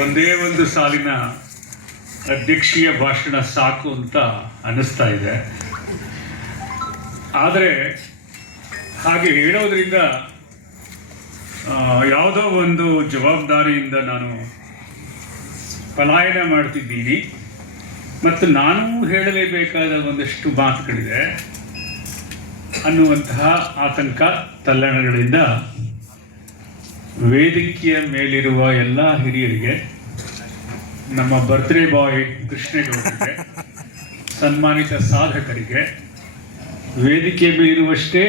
ಒಂದೇ ಒಂದು ಸಾಲಿನ ಅಧ್ಯಕ್ಷೀಯ ಭಾಷಣ ಸಾಕು ಅಂತ ಅನ್ನಿಸ್ತಾ ಇದೆ. ಆದರೆ ಹಾಗೆ ಹೇಳೋದ್ರಿಂದ ಯಾವುದೋ ಒಂದು ಜವಾಬ್ದಾರಿಯಿಂದ ನಾನು ಪಲಾಯನ ಮಾಡ್ತಿದ್ದೀನಿ. ಮತ್ತು ನಾನು ಹೇಳಲೇಬೇಕಾದ ಒಂದಷ್ಟು ಮಾತುಗಳಿದೆ ಅನ್ನುವಂತಹ ಆತಂಕ, ತಲ್ಲಣಗಳಿಂದ ವೇದಿಕೆಯ ಮೇಲಿರುವ ಎಲ್ಲ ಹಿರಿಯರಿಗೆ ನಮ್ಮ ಬರ್ತ್ಡೇ ಬಾಯ್ ಕೃಷ್ಣೇಗೌಡರಿಗೆ ಸನ್ಮಾನಿತ ಸಾಧಕರಿಗೆ, ವೇದಿಕೆ ಮೇಲಿರುವಷ್ಟೇ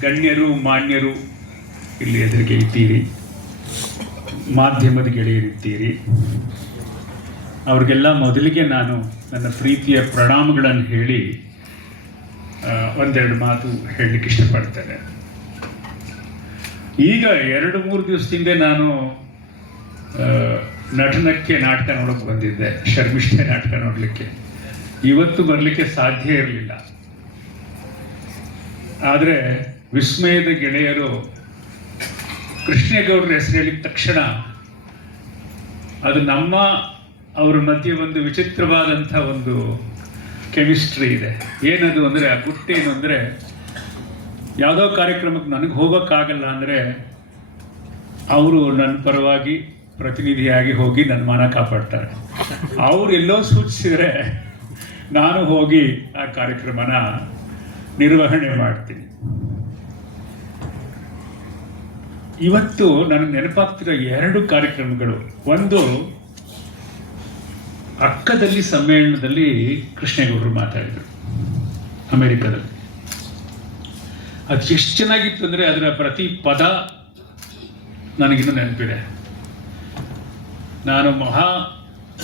ಗಣ್ಯರು, ಮಾನ್ಯರು ಇಲ್ಲಿ ಎದುರಿಗೆ ಇದ್ದೀರಿ. ಮಾಧ್ಯಮದ ಗೆಳೆಯರಿದ್ದೀರಿ ಅವ್ರಿಗೆಲ್ಲ ಮೊದಲಿಗೆ ನಾನು ನನ್ನ ಪ್ರೀತಿಯ ಪ್ರಣಾಮಗಳನ್ನು ಹೇಳಿ ಒಂದೆರಡು ಮಾತು ಹೇಳಲಿಕ್ಕೆ ಇಷ್ಟಪಡ್ತೇನೆ. ಈಗ ಎರಡು ಮೂರು ದಿವಸದಿಂದ ನಾನು ನಟನಕ್ಕೆ ನಾಟಕ ನೋಡೋಕೆ ಬಂದಿದ್ದೆ, ಶರ್ಮಿಷ್ಠೆ ನಾಟಕ ನೋಡಲಿಕ್ಕೆ. ಇವತ್ತು ಬರಲಿಕ್ಕೆ ಸಾಧ್ಯ ಇರಲಿಲ್ಲ. ಆದರೆ ವಿಸ್ಮಯದ ಗೆಳೆಯರು ಕೃಷ್ಣೇಗೌಡರ ಹೆಸರು ಹೇಳಿದ ತಕ್ಷಣ ಅದು ನಮ್ಮ ಅವರ ಮಧ್ಯೆ ಒಂದು ವಿಚಿತ್ರವಾದಂಥ ಒಂದು ಕೆಮಿಸ್ಟ್ರಿ ಇದೆ. ಏನದು ಅಂದರೆ, ಆ ಗುಟ್ಟೇನು ಅಂದರೆ ಯಾವುದೋ ಕಾರ್ಯಕ್ರಮಕ್ಕೆ ನನಗೆ ಹೋಗೋಕ್ಕಾಗಲ್ಲ ಅಂದರೆ ಅವರು ನನ್ನ ಪರವಾಗಿ ಪ್ರತಿನಿಧಿಯಾಗಿ ಹೋಗಿ ನನ್ನ ಮಾನ ಕಾಪಾಡ್ತಾರೆ. ಅವರು ಎಲ್ಲೋ ಸೂಚಿಸಿದರೆ ನಾನು ಹೋಗಿ ಆ ಕಾರ್ಯಕ್ರಮನ ನಿರ್ವಹಣೆ ಮಾಡ್ತೀನಿ. ಇವತ್ತು ನನಗೆ ನೆನಪಾಗ್ತಿರೋ ಎರಡು ಕಾರ್ಯಕ್ರಮಗಳು. ಒಂದು ಅಕ್ಕದಲ್ಲಿ ಸಮ್ಮೇಳನದಲ್ಲಿ ಕೃಷ್ಣೇಗೌಡರು ಮಾತಾಡಿದರು ಅಮೆರಿಕದಲ್ಲಿ. ಅದು ಎಷ್ಟು ಚೆನ್ನಾಗಿತ್ತು ಅಂದರೆ ಅದರ ಪ್ರತಿ ಪದ ನನಗಿನ್ನೂ ನೆನಪಿದೆ. ನಾನು ಮಹಾ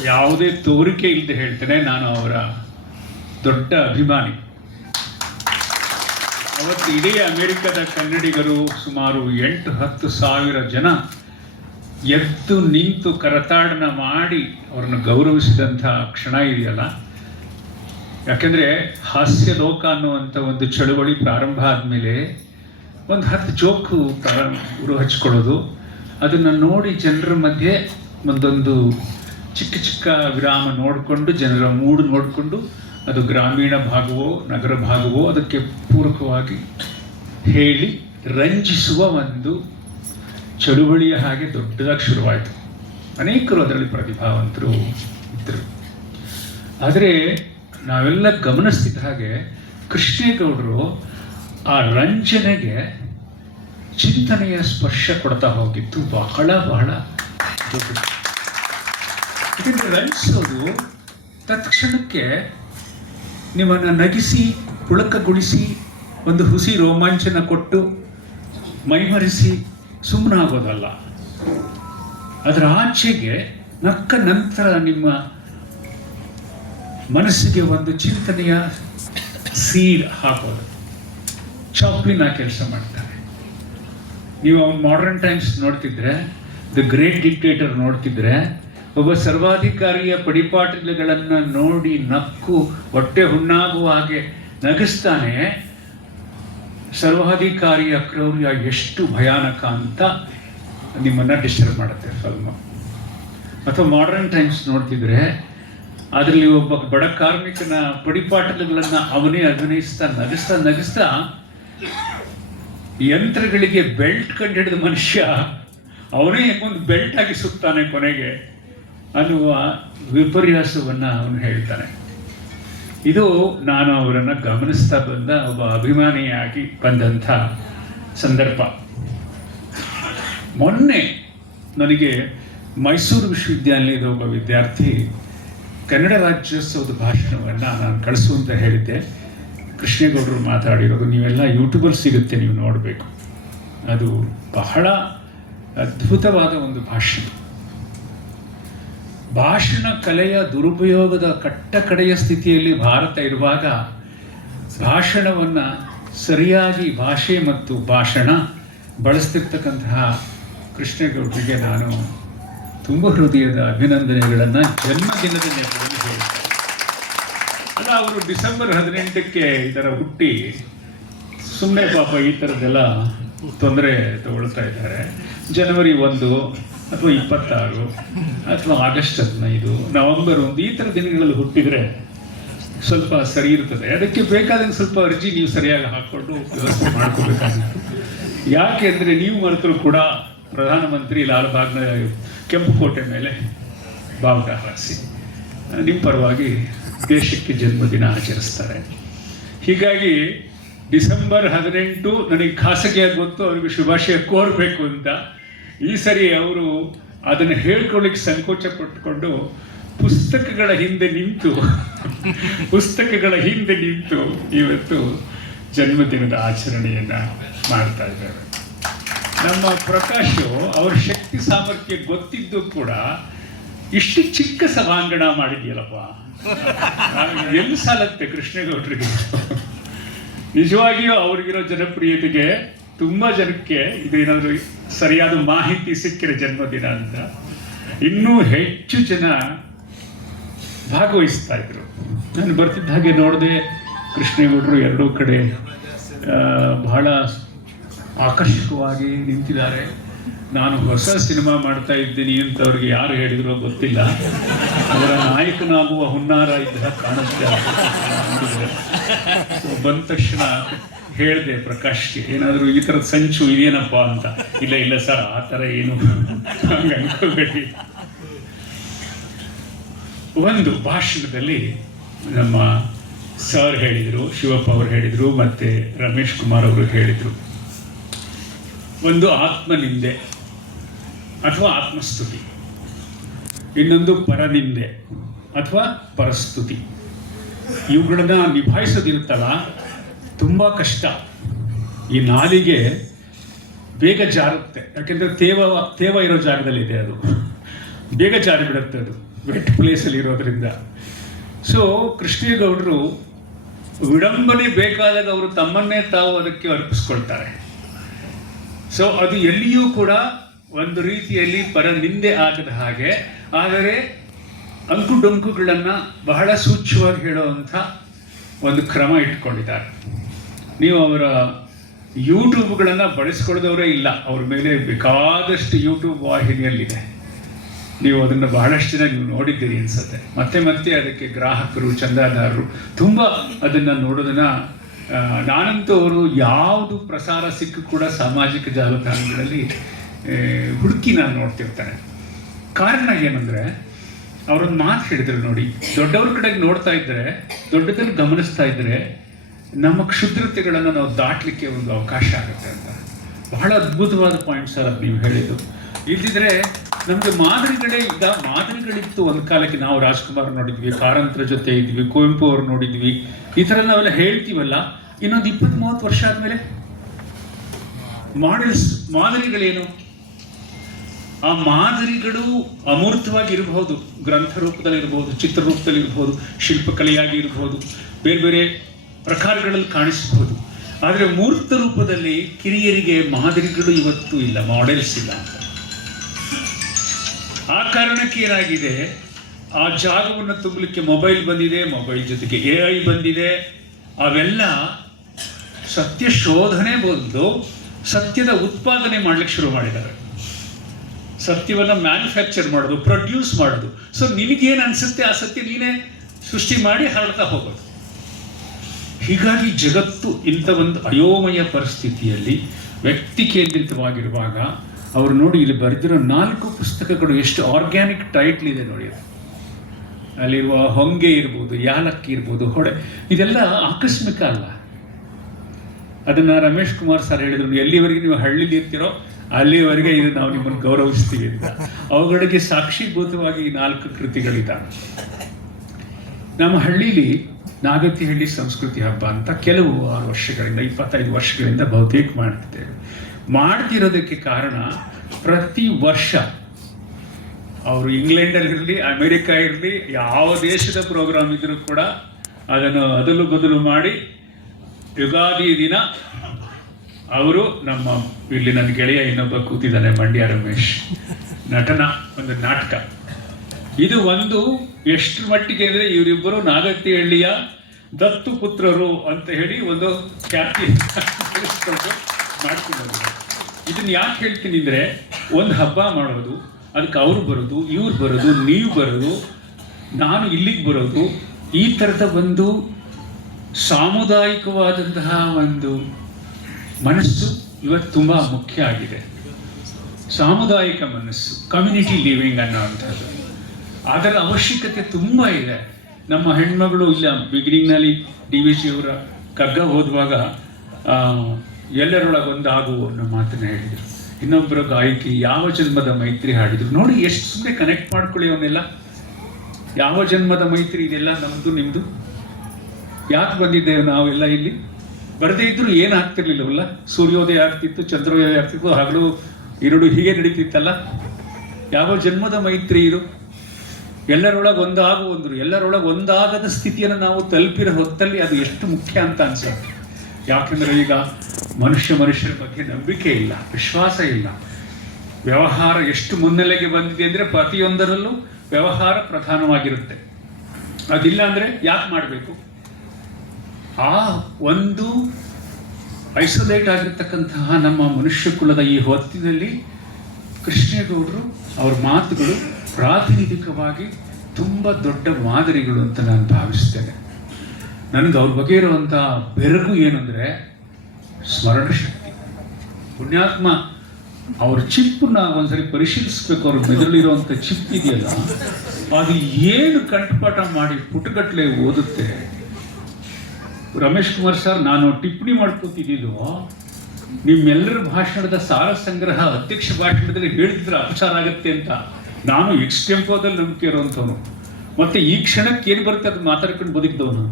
ಯಾವುದೇ ತೋರಿಕೆ ಇಲ್ಲದೆ ಹೇಳ್ತೇನೆ, ನಾನು ಅವರ ದೊಡ್ಡ ಅಭಿಮಾನಿ. ಅವತ್ತು ಇಡೀ ಅಮೆರಿಕದ ಕನ್ನಡಿಗರು ಸುಮಾರು ಎಂಟು ಹತ್ತು ಸಾವಿರ ಜನ ಎದ್ದು ನಿಂತು ಕರತಾಡನ ಮಾಡಿ ಅವ್ರನ್ನ ಗೌರವಿಸಿದಂಥ ಕ್ಷಣ ಇದೆಯಲ್ಲ? ಯಾಕೆಂದರೆ ಹಾಸ್ಯ ಲೋಕ ಅನ್ನುವಂಥ ಒಂದು ಚಳುವಳಿ ಪ್ರಾರಂಭ ಆದಮೇಲೆ ಒಂದು ಹತ್ತು ಜೋಕು ಪ್ರಾರಂಭ ಹಚ್ಕೊಳ್ಳೋದು. ಅದನ್ನು ನೋಡಿ ಜನರ ಮಧ್ಯೆ ಒಂದೊಂದು ಚಿಕ್ಕ ಚಿಕ್ಕ ವಿರಾಮ ನೋಡಿಕೊಂಡು, ಜನರ ಮೂಡ್ ನೋಡಿಕೊಂಡು, ಅದು ಗ್ರಾಮೀಣ ಭಾಗವೋ, ನಗರ ಭಾಗವೋ ಅದಕ್ಕೆ ಪೂರಕವಾಗಿ ಹೇಳಿ ರಂಜಿಸುವ ಒಂದು ಚಳುವಳಿಯ ಹಾಗೆ ದೊಡ್ಡದಾಗಿ ಶುರುವಾಯಿತು. ಅನೇಕರು ಅದರಲ್ಲಿ ಪ್ರತಿಭಾವಂತರು ಇದ್ದರು ಆದರೆ ನಾವೆಲ್ಲ ಗಮನಿಸ್ತಿದ್ದ ಹಾಗೆ ಕೃಷ್ಣೇಗೌಡರು ಆ ರಂಜನೆಗೆ ಚಿಂತನೆಯ ಸ್ಪರ್ಶ ಕೊಡ್ತಾ ಹೋಗಿದ್ದು ಬಹಳ ಬಹಳ ಇದನ್ನು ರಂಜಿಸೋದು ತತ್ಕ್ಷಣಕ್ಕೆ ನಿಮ್ಮನ್ನು ನಗಿಸಿ, ಪುಳಕಗೊಳಿಸಿ, ಒಂದು ಹುಸಿ ರೋಮಾಂಚನ ಕೊಟ್ಟು ಮೈಮರೆಸಿ ಸುಮ್ಮನಾಗೋದಲ್ಲ ಅದರ ಆಚೆಗೆ ನಕ್ಕ ನಂತರ ನಿಮ್ಮ ಮನಸ್ಸಿಗೆ ಒಂದು ಚಿಂತನೆಯ ಸೀಡ್ ಹಾಕೋದು. ಚಾಪಿನ ಕೆಲಸ ಮಾಡ್ತಾರೆ. ನೀವು ಅವ್ನು ಮಾಡರ್ನ್ ಟೈಮ್ಸ್ ನೋಡ್ತಿದ್ರೆ ದ ಗ್ರೇಟ್ ಡಿಕ್ಟೇಟರ್ ನೋಡ್ತಿದ್ರೆ, ಒಬ್ಬ ಸರ್ವಾಧಿಕಾರಿಯ ಪಡಿಪಾಟಲುಗಳನ್ನು ನೋಡಿ ನಕ್ಕು, ಹೊಟ್ಟೆ ಹುಣ್ಣಾಗುವ ಹಾಗೆ ನಗಿಸ್ತಾನೆ ಸರ್ವಾಧಿಕಾರಿಯ ಕ್ರೌರ್ಯ ಎಷ್ಟು ಭಯಾನಕ ಅಂತ ನಿಮ್ಮನ್ನು ಡಿಸ್ಟರ್ಬ್ ಮಾಡುತ್ತೆ ಫಿಲ್ಮ್. ಅಥವಾ ಮಾಡರ್ನ್ ಟೈಮ್ಸ್ ನೋಡ್ತಿದ್ರೆ ಅದರಲ್ಲಿ ಒಬ್ಬ ಬಡ ಕಾರ್ಮಿಕನ ಪಡಿಪಾಟಲುಗಳನ್ನು ಅವನೇ ಅಭಿನಯಿಸ್ತಾ ನಗಿಸ್ತಾ ನಗಿಸ್ತಾ ಯಂತ್ರಗಳಿಗೆ ಬೆಲ್ಟ್ ಕಂಡಿಡಿದ ಮನುಷ್ಯ ಅವನೇ ಒಂದು ಬೆಲ್ಟ್ ಆಗಿ ಸುತ್ತಾನೆ ಕೊನೆಗೆ ಅನ್ನುವ ವಿಪರ್ಯಾಸವನ್ನು ಅವನು ಹೇಳ್ತಾನೆ. ಇದು ನಾನು ಅವರನ್ನು ಗಮನಿಸ್ತಾ ಬಂದ ಒಬ್ಬ ಅಭಿಮಾನಿಯಾಗಿ ಬಂದಂಥ ಸಂದರ್ಭ. ಮೊನ್ನೆ ನನಗೆ ಮೈಸೂರು ವಿಶ್ವವಿದ್ಯಾಲಯದ ಒಬ್ಬ ವಿದ್ಯಾರ್ಥಿ ಕನ್ನಡ ರಾಜ್ಯೋತ್ಸವದ ಭಾಷಣವನ್ನು ನಾನು ಕಳಿಸು ಅಂತ ಹೇಳಿದ್ದೆ. ಕೃಷ್ಣೇಗೌಡರು ಮಾತಾಡಿರೋದು ನೀವೆಲ್ಲ ಯೂಟ್ಯೂಬಲ್ಲಿ ಸಿಗುತ್ತೆ, ನೀವು ನೋಡಬೇಕು. ಅದು ಬಹಳ ಅದ್ಭುತವಾದ ಒಂದು ಭಾಷಣ. ಭಾಷಣ ಕಲೆಯ ದುರುಪಯೋಗದ ಕಟ್ಟ ಕಡೆಯ ಸ್ಥಿತಿಯಲ್ಲಿ ಭಾರತ ಇರುವಾಗ ಭಾಷಣವನ್ನು ಸರಿಯಾಗಿ ಭಾಷೆ ಮತ್ತು ಭಾಷಣ ಬಳಸ್ತಿರ್ತಕ್ಕಂತಹ ಕೃಷ್ಣೇಗೌಡರಿಗೆ ನಾನು ತುಂಬ ಹೃದಯದ ಅಭಿನಂದನೆಗಳನ್ನು ಜನ್ಮದಿನದ ನೆಪದಲ್ಲಿ ಹೇಳ್ತಾರೆ ಅಲ್ಲ, ಅವರು ಡಿಸೆಂಬರ್ ಹದಿನೆಂಟಕ್ಕೆ ಈ ಥರ ಹುಟ್ಟಿ ಸುಮ್ಮನೆ ಪಾಪ ಈ ಥರದ್ದೆಲ್ಲ ತೊಂದರೆ ತಗೊಳ್ತಾ ಇದ್ದಾರೆ. ಜನವರಿ ಒಂದು ಅಥವಾ ಇಪ್ಪತ್ತಾರು ಅಥವಾ ಆಗಸ್ಟ್ ಹದಿನೈದು, ನವೆಂಬರ್ ಒಂದು, ಈ ಥರ ದಿನಗಳಲ್ಲಿ ಹುಟ್ಟಿದರೆ ಸ್ವಲ್ಪ ಸರಿ ಇರ್ತದೆ. ಅದಕ್ಕೆ ಬೇಕಾದಂಗೆ ಸ್ವಲ್ಪ ಅರ್ಜಿ ನೀವು ಸರಿಯಾಗಿ ಹಾಕ್ಕೊಂಡು ವ್ಯವಸ್ಥೆ ಮಾಡ್ಕೋಬೇಕಾಗಿತ್ತು ಯಾಕೆ ಅಂದರೆ ನೀವು ಮರೆತರೂ ಕೂಡ ಪ್ರಧಾನಮಂತ್ರಿ ಲಾಲ್ಬಾಗ್ನ ಕೆಂಪು ಕೋಟೆ ಮೇಲೆ ಬಾವುಟ ಹಾರಿಸಿ ನಿಮ್ಮ ಪರವಾಗಿ ದೇಶಕ್ಕೆ ಜನ್ಮದಿನ ಆಚರಿಸ್ತಾರೆ. ಹೀಗಾಗಿ ಡಿಸೆಂಬರ್ ಹದಿನೆಂಟು ನನಗೆ ಖಾಸಗಿಯಾಗಿ ಗೊತ್ತು, ಅವರಿಗೆ ಶುಭಾಶಯ ಕೋರಬೇಕು ಅಂತ. ಈ ಸರಿ ಅವರು ಅದನ್ನು ಹೇಳ್ಕೊಳ್ಳಿಕ್ಕೆ ಸಂಕೋಚ ಪಟ್ಟುಕೊಂಡು ಪುಸ್ತಕಗಳ ಹಿಂದೆ ನಿಂತು, ಪುಸ್ತಕಗಳ ಹಿಂದೆ ನಿಂತು ಇವತ್ತು ಜನ್ಮದಿನದ ಆಚರಣೆಯನ್ನು ಮಾಡ್ತಾ ಇದ್ದಾರೆ. ನಮ್ಮ ಪ್ರಕಾಶ್ ಅವರ ಶಕ್ತಿ ಸಾಮರ್ಥ್ಯ ಗೊತ್ತಿದ್ದು ಕೂಡ ಇಷ್ಟು ಚಿಕ್ಕ ಸಭಾಂಗಣ ಮಾಡಿದ್ಯಲ್ಲಪ್ಪ. ಎಲ್ಲಿ ಸಾಲತ್ತೆ ಕೃಷ್ಣೇಗೌಡರಿಗೆ? ನಿಜವಾಗಿಯೂ ಅವ್ರಿಗಿರೋ ಜನಪ್ರಿಯತೆಗೆ ತುಂಬಾ ಜನಕ್ಕೆ ಇದು ಸರಿಯಾದ ಮಾಹಿತಿ ಸಿಕ್ಕಿರೋ ಜನ್ಮದಿನ ಅಂತ. ಇನ್ನೂ ಹೆಚ್ಚು ಜನ ಭಾಗವಹಿಸ್ತಾ ಇದ್ರು. ನಾನು ಬರ್ತಿದ್ದ ಹಾಗೆ ನೋಡಿದೆ ಕೃಷ್ಣೇಗೌಡರು ಎರಡೂ ಕಡೆ ಬಹಳ ಆಕರ್ಷಕವಾಗಿ ನಿಂತಿದ್ದಾರೆ. ನಾನು ಹೊಸ ಸಿನಿಮಾ ಮಾಡ್ತಾ ಇದ್ದೀನಿ ಅಂತ ಅವ್ರಿಗೆ ಯಾರು ಹೇಳಿದ್ರೋ ಗೊತ್ತಿಲ್ಲ. ಅವರ ನಾಯಕನಾಗುವ ಹುನ್ನಾರ ಇದ್ದ. So, ಬಂದ ತಕ್ಷಣ ಹೇಳಿದೆ ಪ್ರಕಾಶ್ಗೆ ಏನಾದರೂ ಈ ಥರದ ಸಂಚು ಇದೇನಪ್ಪ ಅಂತ. ಇಲ್ಲ ಇಲ್ಲ ಸರ್ ಆ ಥರ ಏನು ಹಂಗೆ ಅನ್ಕೋಬೇಡಿ. ಒಂದು ಭಾಷಣದಲ್ಲಿ ನಮ್ಮ ಸರ್ ಹೇಳಿದರು ಶಿವಪ್ಪ ಅವರು ಹೇಳಿದರು ಮತ್ತು ರಮೇಶ್ ಕುಮಾರ್ ಅವರು ಹೇಳಿದರು. ಒಂದು ಆತ್ಮನಿಂದೆ ಅಥವಾ ಆತ್ಮಸ್ತುತಿ. ಇನ್ನೊಂದು ಪರನಿಂದೆ ಅಥವಾ ಪರಸ್ತುತಿ. ಇವುಗಳನ್ನ ನಿಭಾಯಿಸೋದಿರುತ್ತಲ್ಲ, ತುಂಬ ಕಷ್ಟ. ಈ ನಾಲಿಗೆ ಬೇಗ ಜಾರುತ್ತೆ. ಯಾಕೆಂದ್ರೆ ತೇವ ತೇವ ಇರೋ ಜಾಗದಲ್ಲಿದೆ ಅದು. ಬೇಗ ಜಾರಿ ಬಿಡುತ್ತೆ ಅದು ವೆಟ್ ಪ್ಲೇಸಲ್ಲಿ ಇರೋದ್ರಿಂದ. ಸೊ ಕೃಷ್ಣೇಗೌಡರು ವಿಡಂಬನೆ ಬೇಕಾದಾಗ ಅವರು ತಮ್ಮನ್ನೇ ತಾವು ಅದಕ್ಕೆ ಅರ್ಪಿಸ್ಕೊಳ್ತಾರೆ. ಸೊ ಅದು ಎಲ್ಲಿಯೂ ಕೂಡ ಒಂದು ರೀತಿಯಲ್ಲಿ ಪರ ನಿಂದೆ ಆಗದ ಹಾಗೆ, ಆದರೆ ಅಂಕು ಡೊಂಕುಗಳನ್ನು ಬಹಳ ಸೂಚ್ಯವಾಗಿ ಹೇಳುವಂಥ ಒಂದು ಕ್ರಮ ಇಟ್ಕೊಂಡಿದ್ದಾರೆ. ನೀವು ಅವರ ಯೂಟ್ಯೂಬ್ಗಳನ್ನು ಬಳಸ್ಕೊಳ್ದವರೇ ಇಲ್ಲ, ಅವ್ರ ಮೇಲೆ ಬೇಕಾದಷ್ಟು ಯೂಟ್ಯೂಬ್ ವಾಹಿನಿಯಲ್ಲಿದೆ. ನೀವು ಅದನ್ನು ಬಹಳಷ್ಟು ಜನ ನೀವು ನೋಡಿದ್ದೀರಿ ಅನ್ಸುತ್ತೆ. ಮತ್ತೆ ಮತ್ತೆ ಅದಕ್ಕೆ ಗ್ರಾಹಕರು, ಚಂದಾದಾರರು ತುಂಬ ಅದನ್ನು ನೋಡೋದನ್ನ ನಾನಂತೂ ಅವರು ಯಾವುದು ಪ್ರಸಾರ ಸಿಕ್ಕು ಕೂಡ ಸಾಮಾಜಿಕ ಜಾಲತಾಣಗಳಲ್ಲಿ ಹುಡುಕಿ ನಾನು ನೋಡ್ತಿರ್ತಾರೆ. ಕಾರಣ ಏನಂದರೆ, ಅವರೊಂದು ಮಾತು ಹೇಳಿದ್ರು ನೋಡಿ, ದೊಡ್ಡವ್ರ ಕಡೆಗೆ ನೋಡ್ತಾ ಇದ್ದರೆ ದೊಡ್ಡದಲ್ಲಿ ಗಮನಿಸ್ತಾ ಇದ್ದರೆ ನಮ್ಮ ಕ್ಷುದ್ರತೆಗಳನ್ನು ನಾವು ದಾಟಲಿಕ್ಕೆ ಒಂದು ಅವಕಾಶ ಆಗುತ್ತೆ ಅಂತ. ಬಹಳ ಅದ್ಭುತವಾದ ಪಾಯಿಂಟ್ ಸರ್ ನೀವು ಹೇಳಿದ್ದು. ಇಲ್ದಿದ್ರೆ ನಮ್ಗೆ ಮಾದರಿಗಳೇ ಈಗ ಮಾದರಿಗಳಿತ್ತು ಒಂದ್ ಕಾಲಕ್ಕೆ ನಾವು ರಾಜ್ಕುಮಾರ್ ನೋಡಿದ್ವಿ, ಕಾರಂತರ ಜೊತೆ ಇದ್ವಿ, ಕುವೆಂಪು ಅವ್ರು ನೋಡಿದ್ವಿ. ಈ ತರ ನಾವೆಲ್ಲ ಹೇಳ್ತೀವಲ್ಲ, ಇನ್ನೊಂದು ಇಪ್ಪತ್ತ್ ಮೂವತ್ತು ವರ್ಷ ಆದ್ಮೇಲೆ ಮಾಡೆಲ್ಸ್ ಮಾದರಿಗಳೇನು? ಆ ಮಾದರಿಗಳು ಅಮೂರ್ತವಾಗಿ ಇರಬಹುದು ಗ್ರಂಥ ರೂಪದಲ್ಲಿ ಇರಬಹುದು ಚಿತ್ರ ರೂಪದಲ್ಲಿ ಇರಬಹುದು ಶಿಲ್ಪಕಲೆಯಾಗಿ ಇರಬಹುದು, ಬೇರೆ ಬೇರೆ ಪ್ರಕಾರಗಳಲ್ಲಿ ಕಾಣಿಸಬಹುದು. ಆದರೆ ಮೂರ್ತ ರೂಪದಲ್ಲಿ ಕಿರಿಯರಿಗೆ ಮಾದರಿಗಳು ಇವತ್ತು ಇಲ್ಲ ಮಾಡೆಲ್ಸ್ ಇಲ್ಲ ಅಂತ. ಆ ಕಾರಣಕ್ಕೆ ಏನಾಗಿದೆ? ಆ ಜಾಗವನ್ನು ತುಂಬಲಿಕ್ಕೆ ಮೊಬೈಲ್ ಬಂದಿದೆ, ಮೊಬೈಲ್ ಜೊತೆಗೆ ಎ ಐ ಬಂದಿದೆ. ಅವೆಲ್ಲ ಸತ್ಯ ಶೋಧನೆ ಬಂದು ಸತ್ಯದ ಉತ್ಪಾದನೆ ಮಾಡ್ಲಿಕ್ಕೆ ಶುರು ಮಾಡಿದ್ದಾರೆ. ಸತ್ಯವನ್ನು ಮ್ಯಾನುಫ್ಯಾಕ್ಚರ್ ಮಾಡೋದು ಪ್ರೊಡ್ಯೂಸ್ ಮಾಡೋದು. ಸೊ ನಿನಗೇನು ಅನಿಸುತ್ತೆ? ಆ ಸತ್ಯ ನೀನೇ ಸೃಷ್ಟಿ ಮಾಡಿ ಹರಡ್ತಾ ಹೋಗೋದು. ಹೀಗಾಗಿ ಜಗತ್ತು ಇಂಥ ಒಂದು ಅಯೋಮಯ ಪರಿಸ್ಥಿತಿಯಲ್ಲಿ ವ್ಯಕ್ತಿ ಕೇಂದ್ರಿತವಾಗಿರುವಾಗ ಅವರು ನೋಡಿ ಇಲ್ಲಿ ಬರೆದಿರೋ ನಾಲ್ಕು ಪುಸ್ತಕಗಳು ಎಷ್ಟು ಆರ್ಗ್ಯಾನಿಕ್ ಟೈಟ್ಲ್ ಇದೆ ನೋಡಿ. ಅಲ್ಲಿರುವ ಹೊಂಗೆ ಇರ್ಬೋದು, ಯಾಲಕ್ಕಿ ಇರ್ಬೋದು, ಹೊಡೆ, ಇದೆಲ್ಲ ಆಕಸ್ಮಿಕ ಅಲ್ಲ. ಅದನ್ನ ರಮೇಶ್ ಕುಮಾರ್ ಸರ್ ಹೇಳಿದ್ರು ಎಲ್ಲಿವರೆಗೆ ನೀವು ಹಳ್ಳಿಲಿ ಇರ್ತೀರೋ, ಅಲ್ಲಿವರೆಗೆ ಇದು ನಾವು ನಿಮ್ಮನ್ನು ಗೌರವಿಸ್ತೀವಿ ಅಂತ. ಅವುಗಳಿಗೆ ಸಾಕ್ಷೀಭೂತವಾಗಿ ಈ ನಾಲ್ಕು ಕೃತಿಗಳಿದ್ದಾವೆ. ನಮ್ಮ ಹಳ್ಳಿಲಿ ನಾಗತಿಹಳ್ಳಿ ಸಂಸ್ಕೃತಿ ಹಬ್ಬ ಅಂತ ಕೆಲವು ಆರು ವರ್ಷಗಳಿಂದ, ಇಪ್ಪತ್ತೈದು ವರ್ಷಗಳಿಂದ ಬಹುತೇಕ ಮಾಡ್ತಿದ್ದೇವೆ. ಮಾಡ್ತಿರೋದಕ್ಕೆ ಕಾರಣ ಪ್ರತಿ ವರ್ಷ ಅವರು ಇಂಗ್ಲೆಂಡಲ್ಲಿರಲಿ, ಅಮೆರಿಕ ಇರಲಿ, ಯಾವ ದೇಶದ ಪ್ರೋಗ್ರಾಮ್ ಇದ್ರೂ ಕೂಡ ಅದನ್ನು ಅದಲು ಬದಲು ಮಾಡಿ ಯುಗಾದಿ ದಿನ ಅವರು ನಮ್ಮ ಇಲ್ಲಿ ನನ್ನ ಗೆಳೆಯ ಇನ್ನೊಬ್ಬ ಕೂತಿದ್ದಾನೆ, ಮಂಡ್ಯ ರಮೇಶ್. ನಟನ, ಒಂದು ನಾಟಕ. ಇದು ಒಂದು ಎಷ್ಟು ಮಟ್ಟಿಗೆ ಅಂದರೆ ಇವರಿಬ್ಬರು ನಾಗತಿಹಳ್ಳಿಯ ದತ್ತು ಪುತ್ರರು ಅಂತ ಹೇಳಿ ಒಂದು ಖ್ಯಾತಿ. ಮಾಡಿಕೊಂಡು ಇದನ್ನ ಯಾಕೆ ಹೇಳ್ತೀನಿ ಅಂದರೆ, ಒಂದು ಹಬ್ಬ ಮಾಡೋದು ಅದಕ್ಕೆ ಅವ್ರು ಬರೋದು, ಇವ್ರು ಬರೋದು, ನೀವು ಬರೋದು, ನಾನು ಇಲ್ಲಿಗೆ ಬರೋದು, ಈ ಥರದ ಒಂದು ಸಾಮುದಾಯಿಕವಾದಂತಹ ಒಂದು ಮನಸ್ಸು ಇವತ್ತು ತುಂಬ ಮುಖ್ಯ ಆಗಿದೆ. ಸಾಮುದಾಯಿಕ ಮನಸ್ಸು ಕಮ್ಯುನಿಟಿ ಲಿವಿಂಗ್ ಅನ್ನೋವಂಥದ್ದು. ಅದರ ಅವಶ್ಯಕತೆ ತುಂಬ ಇದೆ. ನಮ್ಮ ಹೆಣ್ಮಗಳು ಇಲ್ಲ ಬಿಗಿನಿಂಗ್ನಲ್ಲಿ ಡಿ ವಿ ಸಿ ಅವರ ಕಗ್ಗ ಓದುವಾಗ ಆ, ಎಲ್ಲರೊಳಗೊಂದು ಆಗುವ ಅನ್ನೋ ಮಾತನ್ನ ಹೇಳಿದರು. ಇನ್ನೊಬ್ಬರ ಗಾಯಕಿ ಯಾವ ಜನ್ಮದ ಮೈತ್ರಿ ಹಾಡಿದ್ರು. ನೋಡಿ ಎಷ್ಟು ಸುಮ್ಮನೆ ಕನೆಕ್ಟ್ ಮಾಡ್ಕೊಳ್ಳಿ ಅವನ್ನೆಲ್ಲ. ಯಾವ ಜನ್ಮದ ಮೈತ್ರಿ ಇದೆಲ್ಲ ನಮ್ಮದು ನಿಮ್ಮದು ಯಾಕೆ ಬಂದಿದ್ದೇವೆ ನಾವೆಲ್ಲ ಇಲ್ಲಿ? ಬರದೇ ಇದ್ರು ಏನು ಆಗ್ತಿರ್ಲಿಲ್ಲವಲ್ಲ? ಸೂರ್ಯೋದಯ ಆಗ್ತಿತ್ತು ಚಂದ್ರೋದಯ ಆಗ್ತಿತ್ತು ಹಗಲು ಎರಡು ಹೀಗೆ ನಡೀತಿತ್ತಲ್ಲ? ಯಾವ ಜನ್ಮದ ಮೈತ್ರಿ ಇದು? ಎಲ್ಲರೊಳಗೆ ಒಂದಾಗುವಂದ್ರು ಎಲ್ಲರೊಳಗೆ ಒಂದಾಗದ ಸ್ಥಿತಿಯನ್ನು ನಾವು ತಲುಪಿರೋ ಹೊತ್ತಲ್ಲಿ ಅದು ಎಷ್ಟು ಮುಖ್ಯ ಅಂತ ಅನ್ಸುತ್ತೆ. ಯಾಕೆಂದ್ರೆ ಈಗ ಮನುಷ್ಯ ಮನುಷ್ಯರ ಬಗ್ಗೆ ನಂಬಿಕೆ ಇಲ್ಲ, ವಿಶ್ವಾಸ ಇಲ್ಲ. ವ್ಯವಹಾರ ಎಷ್ಟು ಮುನ್ನೆಲೆಗೆ ಬಂದಿದೆ ಅಂದ್ರೆ ಪ್ರತಿಯೊಂದರಲ್ಲೂ ವ್ಯವಹಾರ ಪ್ರಧಾನವಾಗಿರುತ್ತೆ. ಅದಿಲ್ಲ ಅಂದ್ರೆ ಯಾಕೆ ಮಾಡಬೇಕು? ಆ ಒಂದು ಐಸೋಲೇಟ್ ಆಗಿರ್ತಕ್ಕಂತಹ ನಮ್ಮ ಮನುಷ್ಯ ಕುಲದ ಈ ಹೊತ್ತಿನಲ್ಲಿ ಕೃಷ್ಣೇಗೌಡರು ಅವ್ರ ಮಾತುಗಳು ಪ್ರಾತಿನಿಧಿಕವಾಗಿ ತುಂಬ ದೊಡ್ಡ ಮಾದರಿಗಳು ಅಂತ ನಾನು ಭಾವಿಸ್ತೇನೆ. ನನಗೆ ಅವ್ರ ಬಗ್ಗೆ ಇರುವಂಥ ಬೆರಗು ಏನಂದರೆ ಸ್ಮರಣ ಶಕ್ತಿ ಪುಣ್ಯಾತ್ಮ ಅವ್ರ ಚಿಪ್ಪನ್ನ ಒಂದ್ಸರಿ ಪರಿಶೀಲಿಸ್ಬೇಕು, ಅವ್ರ ಮೆದುಳಿರುವಂಥ ಚಿಪ್ ಇದೆಯಲ್ಲ, ಅದು ಏನು ಕಂಠಪಾಠ ಮಾಡಿ ಪುಟಗಟ್ಟಲೆ ಓದುತ್ತೆ? ರಮೇಶ್ ಕುಮಾರ್ ಸರ್, ನಾನು ಟಿಪ್ಪಣಿ ಮಾಡ್ಕೋತಿದ್ದು ನಿಮ್ಮೆಲ್ಲರ ಭಾಷಣದ ಸಾರ ಸಂಗ್ರಹ ಅಧ್ಯಕ್ಷ ಭಾಷಣದಲ್ಲಿ ಹೇಳಿದ್ರೆ ಅಪಚಾರ ಆಗುತ್ತೆ ಅಂತ ನಾನು ಎಕ್ಸ್ಟೆಂಪೋದಲ್ಲಿ ನಂಬಿಕೆ ಇರುವಂಥವನು. ಮತ್ತೆ ಈ ಕ್ಷಣಕ್ಕೆ ಏನು ಬರುತ್ತೆ, ಅದು ಮಾತಾಡ್ಕೊಂಡು ಬದುಕಿದವನು?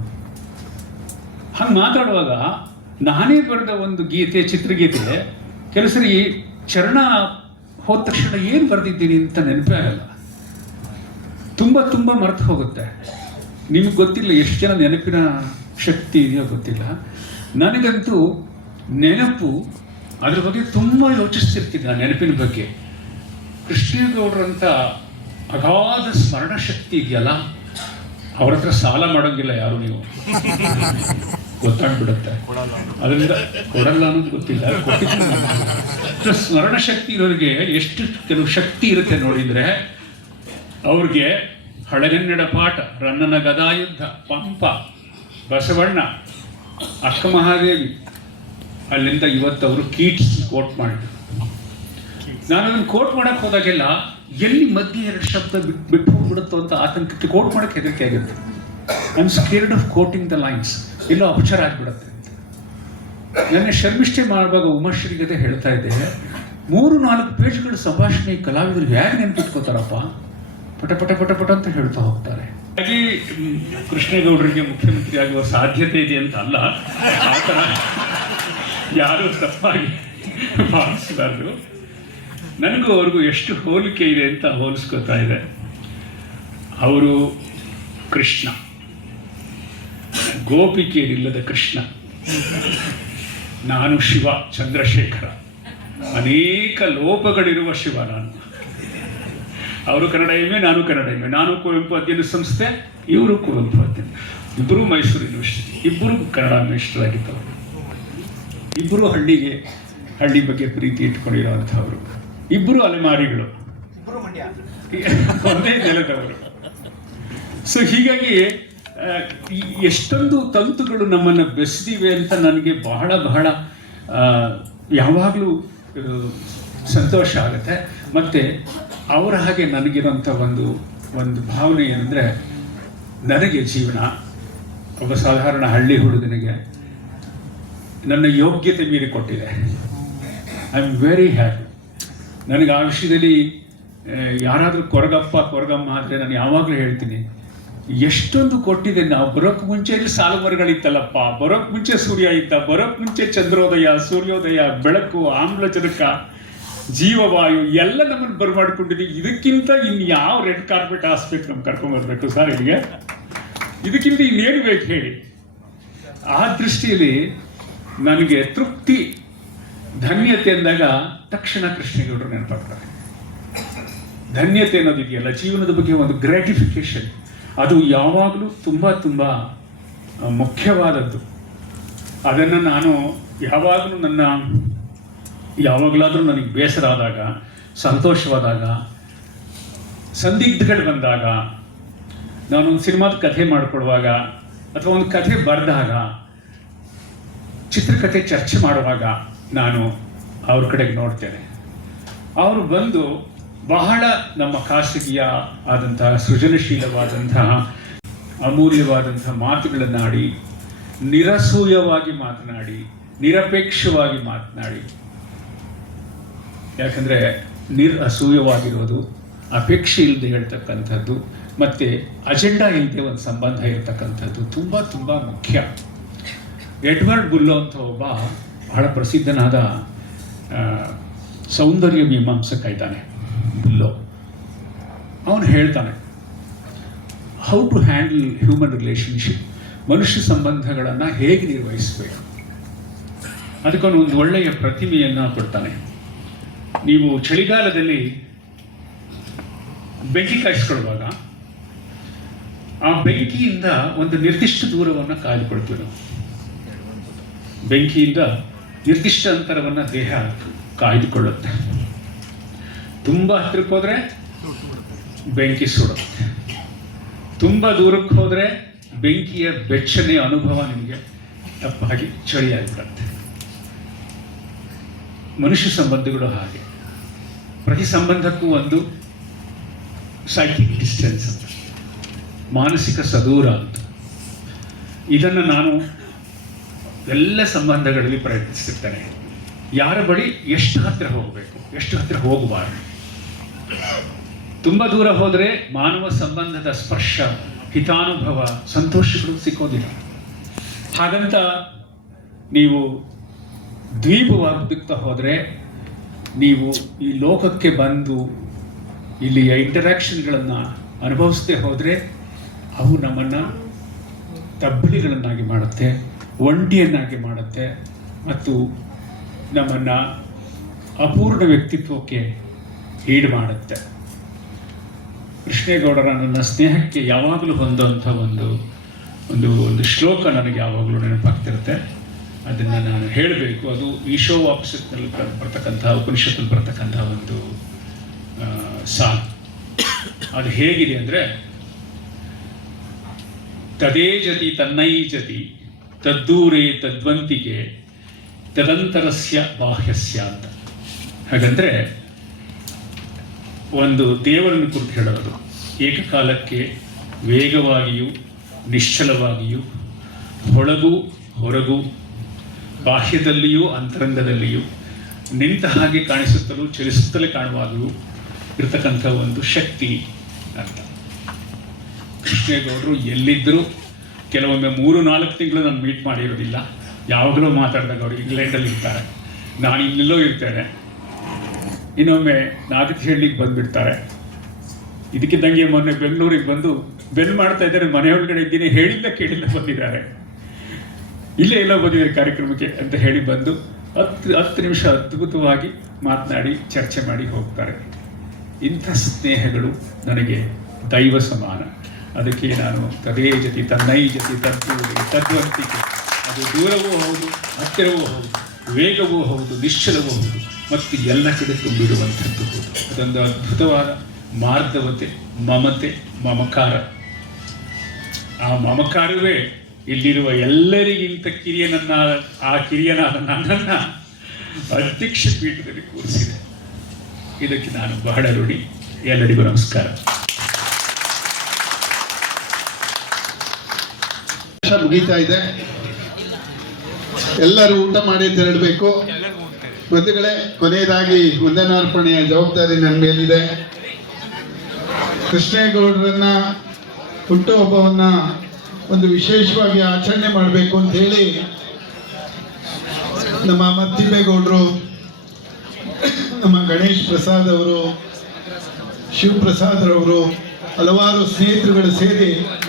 ಹಂಗೆ ಮಾತಾಡುವಾಗ ನಾನೇ ಬರೆದ ಒಂದು ಗೀತೆ, ಚಿತ್ರಗೀತೆ, ಕೆಲಸರಿ ಸರಿ ಚರಣ ಹೋದ ತಕ್ಷಣ ಏನು ಬರೆದಿದ್ದೀನಿ ಅಂತ ನೆನಪೇ ಆಗಲ್ಲ. ತುಂಬ ತುಂಬ ಮರೆತು ಹೋಗುತ್ತೆ. ನಿಮ್ಗೆ ಗೊತ್ತಿಲ್ಲ ಎಷ್ಟು ಜನ ನೆನಪಿನ ಶಕ್ತಿ ಇದೆಯೋ ಗೊತ್ತಿಲ್ಲ. ನನಗಂತೂ ನೆನಪು ಅದ್ರ ಬಗ್ಗೆ ತುಂಬ ಯೋಚಿಸ್ತಿರ್ತೀನಿ ಆ ನೆನಪಿನ ಬಗ್ಗೆ. ಕೃಷ್ಣೇಗೌಡರಂತ ಅಗಾಧ ಸ್ಮರಣ ಶಕ್ತಿ ಇದೆಯಲ್ಲ? ಅವ್ರ ಹತ್ರ ಸಾಲ ಮಾಡೋಂಗಿಲ್ಲ ಯಾರು ನೀವು? ಗೊತ್ತಾಗ್ಬಿಡುತ್ತೆ. ಅದರಿಂದ ಕೊಡಲ್ಲ ಅನ್ನೋದು ಗೊತ್ತಿಲ್ಲ. ಸ್ಮರಣ ಶಕ್ತಿ ಇರೋರಿಗೆ ಎಷ್ಟು ಕೆಲವು ಶಕ್ತಿ ಇರುತ್ತೆ ನೋಡಿದ್ರೆ, ಅವ್ರಿಗೆ ಹಳೆಗನ್ನಡ ಪಾಠ, ರನ್ನನ ಗದಾಯುದ್ಧ ಪಂಪ, ಬಸವಣ್ಣ ಅಕ್ಕ ಮಹಾದೇವಿ ಅಲ್ಲಿಂದ ಇವತ್ತು ಅವರು ಕೀಟ್ಸ್ ಕೋಟ್ ಮಾಡಿದ್ರು. ನಾನು ಅದನ್ನು ಕೋಟ್ ಮಾಡಕ್ ಹೋದಾಗೆಲ್ಲ ಎಲ್ಲಿ ಮಧ್ಯೆ ಎರಡು ಶಬ್ದ ಬಿಟ್ಟು ಬಿಟ್ಟು ಅಂತ ಆತಂಕಕ್ಕೆ ಕೋಟ್ ಮಾಡಕ್ಕೆ ಹೆದರಿಕೆ ಆಗುತ್ತೆ. I am scared of quoting the lines ಎಲ್ಲೋ ಅಪಚಾರ ಆಗಿಬಿಡುತ್ತೆ. ನನಗೆ ಶರ್ಮಿಷ್ಠೆ ಮಾಡುವಾಗ ಉಮಾಶ್ರೀ ಕತೆ ಹೇಳ್ತಾ ಇದ್ದೆ, ಮೂರು ನಾಲ್ಕು ಪೇಜ್ಗಳ ಸಂಭಾಷಣೆ ಕಲಾವಿದರು ಹೇಗೆ ನೆನಪಿಟ್ಕೋತಾರಪ್ಪ? ಪಟ ಪಟ ಪಟ ಪಟ ಅಂತ ಹೇಳ್ತಾ ಹೋಗ್ತಾರೆ. ಹಾಗಾಗಿ ಕೃಷ್ಣೇಗೌಡರಿಗೆ ಮುಖ್ಯಮಂತ್ರಿ ಆಗುವ ಸಾಧ್ಯತೆ ಇದೆ ಅಂತ ಅಲ್ಲ. ಆ ಥರ ಯಾರು ತಪ್ಪಾಗಿ ಭಾವಿಸಬಾರ್ದು. ನನಗೂ ಅವ್ರಿಗೂ ಎಷ್ಟು ಹೋಲಿಕೆ ಇದೆ ಅಂತ ಹೋಲಿಸ್ಕೋತಾ ಇದೆ. ಅವರು ಕೃಷ್ಣ. ಗೋಪಿಕೆಯರಿಲ್ಲದ ಕೃಷ್ಣ. ನಾನು ಶಿವ ಚಂದ್ರಶೇಖರ. ಅನೇಕ ಲೋಪಗಳಿರುವ ಶಿವ ನಾನು. ಅವರು ಕನ್ನಡ ಎಮ್ಮೆ ನಾನು ಕನ್ನಡ ಎಮ್ಮೆ ನಾನು ಕುವೆಂಪು ಅಧ್ಯಯನ ಸಂಸ್ಥೆ ಇವರು ಕುವೆಂಪು ಅಧ್ಯಯನ. ಇಬ್ಬರು ಮೈಸೂರು ಯೂನಿವರ್ಸಿಟಿ ಇಬ್ಬರು ಕನ್ನಡ ಮೇಷ್ಟರಾಗಿದ್ದವರು ಇಬ್ಬರು ಹಳ್ಳಿಗೆ ಹಳ್ಳಿ ಬಗ್ಗೆ ಪ್ರೀತಿ ಇಟ್ಕೊಂಡಿರುವಂಥವ್ರು. ಇಬ್ಬರು ಅಲೆಮಾರಿಗಳು. ಒಂದೇ ನೆಲದವರು. ಸೊ ಹೀಗಾಗಿ ಎಷ್ಟೊಂದು ತಂತುಗಳು ನಮ್ಮನ್ನು ಬೆಸೆದಿವೆ ಅಂತ ನನಗೆ ಬಹಳ ಬಹಳ ಯಾವಾಗಲೂ ಸಂತೋಷ ಆಗುತ್ತೆ. ಮತ್ತು ಅವರ ಹಾಗೆ ನನಗಿರೋಂಥ ಒಂದು ಒಂದು ಭಾವನೆ ಏನಂದರೆ, ನನಗೆ ಜೀವನ, ಒಬ್ಬ ಸಾಧಾರಣ ಹಳ್ಳಿ ಹುಡುಗನಿಗೆ ನನ್ನ ಯೋಗ್ಯತೆ ಮೀರಿ ಕೊಟ್ಟಿದೆ. ಐ ಆಮ್ ವೆರಿ ಹ್ಯಾಪಿ ನನಗೆ ಆ ವಿಷಯದಲ್ಲಿ ಯಾರಾದರೂ ಕೊರಗಪ್ಪ, ಕೊರಗಮ್ಮ ಆದರೆ ನಾನು ಯಾವಾಗಲೂ ಹೇಳ್ತೀನಿ ಎಷ್ಟೊಂದು ಕೊಟ್ಟಿದೆ ನಾವು. ಬರೋಕ್ ಮುಂಚೆ ಸಾಲು ಮರಗಳಿತ್ತಲ್ಲಪ್ಪ ಬರೋಕ್ ಮುಂಚೆ ಸೂರ್ಯ ಇದ್ದ, ಬರೋಕ್ ಮುಂಚೆ ಚಂದ್ರೋದಯ, ಸೂರ್ಯೋದಯ, ಬೆಳಕು ಆಮ್ಲಜನಕ ಜೀವವಾಯು ಎಲ್ಲ ನಮ್ಮನ್ನು ಬರಮಾಡ್ಕೊಂಡಿದ್ದೀವಿ ಇದಕ್ಕಿಂತ ಇನ್ಯಾವ ಯಾವ ರೆಡ್ ಕಾರ್ಪೆಟ್ ಹಾಸ್ಬೇಕು ನಮ್ಗೆ ಕರ್ಕೊಂಡ್ಬರ್ಬೇಕು ಸರ್ ಇಲ್ಲಿಗೆ? ಇದಕ್ಕಿಂತ ಇನ್ನೇನು ಬೇಕು ಹೇಳಿ? ಆ ದೃಷ್ಟಿಯಲ್ಲಿ ನನಗೆ ತೃಪ್ತಿ, ಧನ್ಯತೆ ಅಂದಾಗ ತಕ್ಷಣ ಕೃಷ್ಣೇಗೌಡರು ನೆನಪಾಗ್ತಾರೆ. ಧನ್ಯತೆ ಅನ್ನೋದು ಇದೆಯಲ್ಲ, ಜೀವನದ ಬಗ್ಗೆ ಒಂದು ಗ್ರ್ಯಾಟಿಫಿಕೇಶನ್ ಅದು ಯಾವಾಗಲೂ ತುಂಬ ತುಂಬ ಮುಖ್ಯವಾದದ್ದು. ಅದನ್ನು ನಾನು ಯಾವಾಗಲೂ ನನ್ನ, ಯಾವಾಗಲಾದರೂ ನನಗೆ ಬೇಸರ ಆದಾಗ ಸಂತೋಷವಾದಾಗ, ಸಂದಿಗ್ಧಗಳು ಬಂದಾಗ, ನಾನೊಂದು ಸಿನಿಮಾದ ಕಥೆ ಮಾಡಿಕೊಡುವಾಗ, ಅಥವಾ ಒಂದು ಕಥೆ ಬರೆದಾಗ, ಚಿತ್ರಕಥೆ ಚರ್ಚೆ ಮಾಡುವಾಗ ನಾನು ಅವ್ರ ಕಡೆಗೆ ನೋಡ್ತೇನೆ. ಅವರು ಬಂದು ಬಹಳ ನಮ್ಮ ಖಾಸಗಿಯ ಆದಂತಹ ಸೃಜನಶೀಲವಾದಂತಹ ಅಮೂಲ್ಯವಾದಂತಹ ಮಾತುಗಳನ್ನಾಡಿ, ನಿರಸೂಯವಾಗಿ ಮಾತನಾಡಿ, ನಿರಪೇಕ್ಷವಾಗಿ ಮಾತನಾಡಿ. ಯಾಕಂದ್ರೆ ನಿರ್ ಅಸೂಯವಾಗಿರೋದು, ಅಪೇಕ್ಷೆ ಇಲ್ಲದೆ ಹೇಳ್ತಕ್ಕಂಥದ್ದು, ಮತ್ತೆ ಅಜೆಂಡಾ ಇಲ್ಲದೆ ಒಂದು ಸಂಬಂಧ ಇರತಕ್ಕಂಥದ್ದು ತುಂಬ ತುಂಬ ಮುಖ್ಯ. ಎಡ್ವರ್ಡ್ ಬುಲ್ಲೋ ಅಂತ ಒಬ್ಬ ಬಹಳ ಪ್ರಸಿದ್ಧನಾದ ಸೌಂದರ್ಯ ಮೀಮಾಂಸಕ ಇದ್ದಾನೆ. ಬುಲ್ಲೋ ಅವನು ಹೇಳ್ತಾನೆ how to handle human relationship ಮನುಷ್ಯ ಸಂಬಂಧಗಳನ್ನು ಹೇಗೆ ನಿರ್ವಹಿಸಬೇಕು? ಅದಕ್ಕೊಂದು ಒಂದು ಒಳ್ಳೆಯ ಪ್ರತಿಮೆಯನ್ನು ಕೊಡ್ತಾನೆ. ನೀವು ಚಳಿಗಾಲದಲ್ಲಿ ಬೆಂಕಿ ಕಾಯಿಸ್ಕೊಳ್ಳುವಾಗ, ಆ ಬೆಂಕಿಯಿಂದ ಒಂದು ನಿರ್ದಿಷ್ಟ ದೂರವನ್ನು ಕಾಯ್ದುಕೊಳ್ತೀವಿ ನಾವು. ಬೆಂಕಿಯಿಂದ ನಿರ್ದಿಷ್ಟ ಅಂತರವನ್ನು ದೇಹ ಕಾಯ್ದುಕೊಳ್ಳುತ್ತೆ. ತುಂಬ ಹತ್ತಿರಕ್ಕೆ ಹೋದರೆ ಬೆಂಕಿ ಸುಡುತ್ತೆ ತುಂಬ ದೂರಕ್ಕೆ ಹೋದರೆ ಬೆಂಕಿಯ ಬೆಚ್ಚನೆಯ ಅನುಭವ ನಿಮಗೆ ತಪ್ಪಾಗಿ ಚಳಿಯಾಗಿಬಿಡುತ್ತೆ. ಮನುಷ್ಯ ಸಂಬಂಧಗಳು ಹಾಗೆ. ಪ್ರತಿ ಸಂಬಂಧಕ್ಕೂ ಒಂದು ಸೈಕಿಕ್ ಡಿಸ್ಟೆನ್ಸ್ ಅಂತ. ಮಾನಸಿಕ ಸದೂರ ಅಂತ. ಇದನ್ನು ನಾನು ಎಲ್ಲ ಸಂಬಂಧಗಳಲ್ಲಿ ಪ್ರಯತ್ನಿಸುತ್ತೇನೆ ಯಾರ ಬಳಿ ಎಷ್ಟು ಹತ್ತಿರ ಹೋಗಬೇಕು, ಎಷ್ಟು ಹತ್ತಿರ ಹೋಗಬಾರದು? ತುಂಬ ದೂರ ಹೋದರೆ ಮಾನವ ಸಂಬಂಧದ ಸ್ಪರ್ಶ, ಹಿತಾನುಭವ ಸಂತೋಷಗಳು ಸಿಕ್ಕೋದಿಲ್ಲ. ಹಾಗಂತ ನೀವು ದ್ವೀಪವಾಗುತ್ತಾ ಹೋದರೆ ನೀವು ಈ ಲೋಕಕ್ಕೆ ಬಂದು ಇಲ್ಲಿಯ ಇಂಟರಾಕ್ಷನ್ಗಳನ್ನು ಅನುಭವಿಸದೆ ಹೋದರೆ ಅವು ನಮ್ಮನ್ನು ತಬ್ಬಲಿಗಳನ್ನಾಗಿ ಮಾಡುತ್ತೆ, ಒಂಟಿಯನ್ನಾಗಿ ಮಾಡುತ್ತೆ ಮತ್ತು ನಮ್ಮನ್ನು ಅಪೂರ್ಣ ವ್ಯಕ್ತಿತ್ವಕ್ಕೆ ಈಡು ಮಾಡುತ್ತೆ. ಕೃಷ್ಣೇಗೌಡರ ನನ್ನ ಸ್ನೇಹಕ್ಕೆ ಯಾವಾಗಲೂ ಹೊಂದುವಂಥ ಒಂದು ಒಂದು ಒಂದು ಶ್ಲೋಕ ನನಗೆ ಯಾವಾಗಲೂ ನೆನಪಾಗ್ತಿರುತ್ತೆ. ಅದನ್ನು ನಾನು ಹೇಳಬೇಕು. ಅದು ಈಶೋ ವಾಪಸ್ನಲ್ಲಿ ಬರ್ತಕ್ಕಂಥ, ಉಪನಿಷತ್ತಲ್ಲಿ ಬರ್ತಕ್ಕಂಥ ಒಂದು ಸಾಲು ಅದು ಹೇಗಿದೆ ಅಂದರೆ, ತದೇ ಜತಿ ತನ್ನೈ ಜತಿ, ತದ್ದೂರೇ ತದ್ವಂತಿಗೆ ತದಂತರಸ್ಯ ಬಾಹ್ಯಸ್ಯ ಅಂತ. ಹಾಗಂದ್ರೆ ಒಂದು ದೇವರನ್ನು ಕುರಿತು ಹೇಳೋದು. ಏಕಕಾಲಕ್ಕೆ ವೇಗವಾಗಿಯೂ ನಿಶ್ಚಲವಾಗಿಯೂ ಒಳಗೂ ಹೊರಗೂ ಬಾಹ್ಯದಲ್ಲಿಯೂ ಅಂತರಂಗದಲ್ಲಿಯೂ ನಿಂತ ಹಾಗೆ ಕಾಣಿಸುತ್ತಲೂ ಚಲಿಸುತ್ತಲೇ ಕಾಣುವಾಗಲೂ ಇರತಕ್ಕಂಥ ಒಂದು ಶಕ್ತಿ ಅಂತ. ಕೃಷ್ಣೇಗೌಡರು ಎಲ್ಲಿದ್ದರೂ ಕೆಲವೊಮ್ಮೆ ಮೂರು ನಾಲ್ಕು ತಿಂಗಳು ನಾನು ಮೀಟ್ ಮಾಡಿರೋದಿಲ್ಲ. ಯಾವಾಗಲೂ ಮಾತಾಡಿದಾಗ ಅವರು ಇಂಗ್ಲೆಂಡಲ್ಲಿ ಇರ್ತಾರೆ. ನಾನು ಇಲ್ಲೆಲ್ಲೋ ಇರ್ತೇನೆ. ಇನ್ನೊಮ್ಮೆ ನಾಗತಿಹಳ್ಳಿಗೆ ಬಂದ್ಬಿಡ್ತಾರೆ. ಇದಕ್ಕಿದ್ದಂಗೆ ಮೊನ್ನೆ ಬೆಂಗಳೂರಿಗೆ ಬಂದು ಬೆಲ್ ಮಾಡ್ತಾ ಇದ್ದಾರೆ, ಮನೆ ಒಳಗಡೆ ಇದ್ದೀನಿ, ಹೇಳಿಲ್ಲ, ಕೇಳಿಲ್ಲ ಬಂದಿದ್ದಾರೆ. ಇಲ್ಲೇ ಎಲ್ಲ ಬಂದಿದ್ದಾರೆ ಕಾರ್ಯಕ್ರಮಕ್ಕೆ ಅಂತ ಹೇಳಿ ಬಂದು ಹತ್ತು ಹತ್ತು ನಿಮಿಷ ಅದ್ಭುತವಾಗಿ ಮಾತನಾಡಿ, ಚರ್ಚೆ ಮಾಡಿ ಹೋಗ್ತಾರೆ. ಇಂಥ ಸ್ನೇಹಗಳು ನನಗೆ ದೈವ ಸಮಾನ. ಅದಕ್ಕೆ ನಾನು ತದೇ ಜತಿ ತನ್ನೈ ಜತಿ ತದ್ದೂರಿ ತದ್ವಂತಿಕೆ. ಅದು ದೂರವೂ ಹೌದು, ಹತ್ತಿರವೂ ಹೌದು ವೇಗವೂ ಹೌದು, ನಿಶ್ಚಲವೂ ಹೌದು. ಮತ್ತು ಎಲ್ಲ ಕಡೆ ತುಂಬಿರುವಂಥದ್ದು. ಹೌದು ಅದೊಂದು ಅದ್ಭುತವಾದ ಮಾರ್ಧವತೆ ಮಮತೆ, ಮಮಕಾರ. ಆ ಮಮಕಾರವೇ ಇಲ್ಲಿರುವ ಎಲ್ಲರಿಗಿಂತ ಕಿರಿಯನನ್ನ, ಆ ಕಿರಿಯನಾದ ನನ್ನನ್ನ ಅಧ್ಯಕ್ಷ ಪೀಠದಲ್ಲಿ ಕೂರಿಸಿದೆ. ಇದಕ್ಕೆ ನಾನು ಬಹಳ ಋಣಿ. ಎಲ್ಲರಿಗೂ ನಮಸ್ಕಾರ. ಮುಗೀತಾ ಇದೆ. ಎಲ್ಲರೂ ಊಟ ಮಾಡಿ ತೆರಳಬೇಕು. ಬಂಧುಗಳೇ ಕೊನೆಯದಾಗಿ ವಂದನಾರ್ಪಣೆಯ ಜವಾಬ್ದಾರಿ ನನ್ನ ಮೇಲಿದೆ ಕೃಷ್ಣೇಗೌಡರನ್ನ, ಹುಟ್ಟುಹಬ್ಬವನ್ನ ಒಂದು ವಿಶೇಷವಾಗಿ ಆಚರಣೆ ಮಾಡಬೇಕು ಅಂತ ಹೇಳಿ ನಮ್ಮ ಮತ್ತಿಬೇಗೌಡರು ನಮ್ಮ ಗಣೇಶ್ ಪ್ರಸಾದ್ ಅವರು, ಶಿವಪ್ರಸಾದ್ ಅವರು, ಹಲವಾರು ಸ್ನೇಹಿತರುಗಳು ಸೇರಿ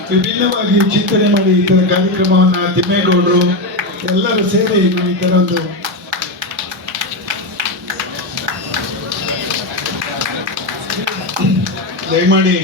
ವಿಭಿನ್ನವಾಗಿ ಚಿಂತನೆ ಮಾಡಿ ಈ ಥರ ಕಾರ್ಯಕ್ರಮವನ್ನು ತಿಮ್ಮೇಗೌಡರು ಎಲ್ಲರೂ ಸೇರಿ ನಾವು ಈ ಥರ ಒಂದು ದಯಮಾಡಿ